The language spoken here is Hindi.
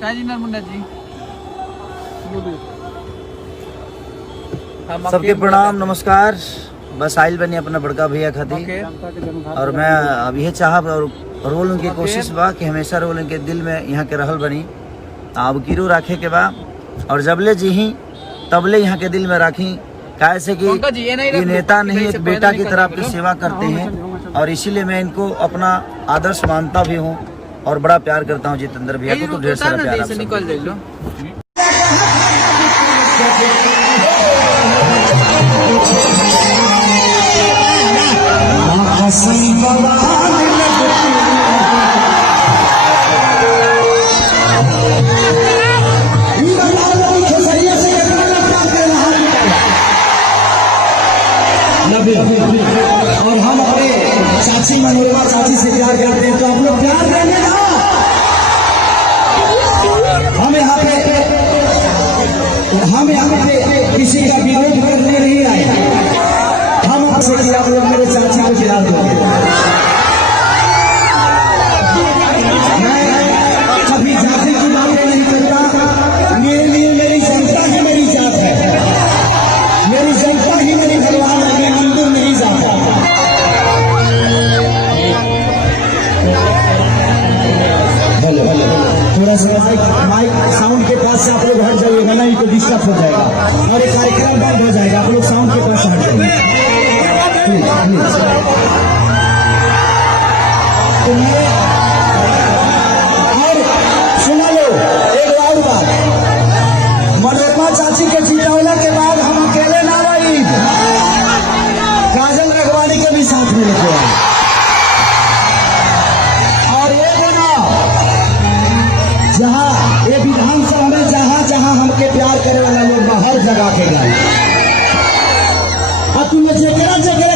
क्या जी नरमुंडा जी सबके प्रणाम नमस्कार। बस आइल बनी अपना बड़का भैया खातिर और मैं अब यह चाहब और रोल उनके कोशिश बा कि हमेशा रोल उनके दिल में यहाँ के रहल बनी। अब कीरू राखे के बा और जबले जी ही तबले यहाँ के दिल में राखी। कैसे कि ये नेता नहीं एक बेटा की तरह आपकी सेवा करते हैं और इसीलिए मैं इनको अपना आदर्श मानता भी हूँ और बड़ा प्यार करता हूँ जितेंद्र भैया को। तो ढेर सारा प्यार आपसे। निकल दे लो और हम अपने चाची मनोरमा चाची से प्यार करते हैं, तो आप लोग प्यार देंगे ना। हम यहाँ पे किसी का विरोध करने नहीं आए। हम आपसे कि आप लोग मेरे चाची को प्यार दोगे। मैं कभी जाति की बातें नहीं करता। मेरे लिए मेरी जनता ही मेरी जात है, मेरी जनता ही मेरी भगवान है। मैं मंदिर नहीं जाता। हेलो थोड़ा सा माइक साउंड के पास से आप लोग हट जाइएगा, नहीं तो डिस्टर्ब हो जाएगा और ये कार्यक्रम बंद हो जाएगा। आप लोग साउंड के पास हट जाइए प्लीज। और सुना लो एक और बात, मनोरमा चाची के जीतावला के बाद हम अकेले ना रही, काजल रघवानी के भी साथ में लेके आए। और ये बना जहाँ ये विधानसभा में जहाँ जहाँ हमके प्यार करे वाला लोग हर जगह के गए। अब तुम्हें जेकरा जेकरा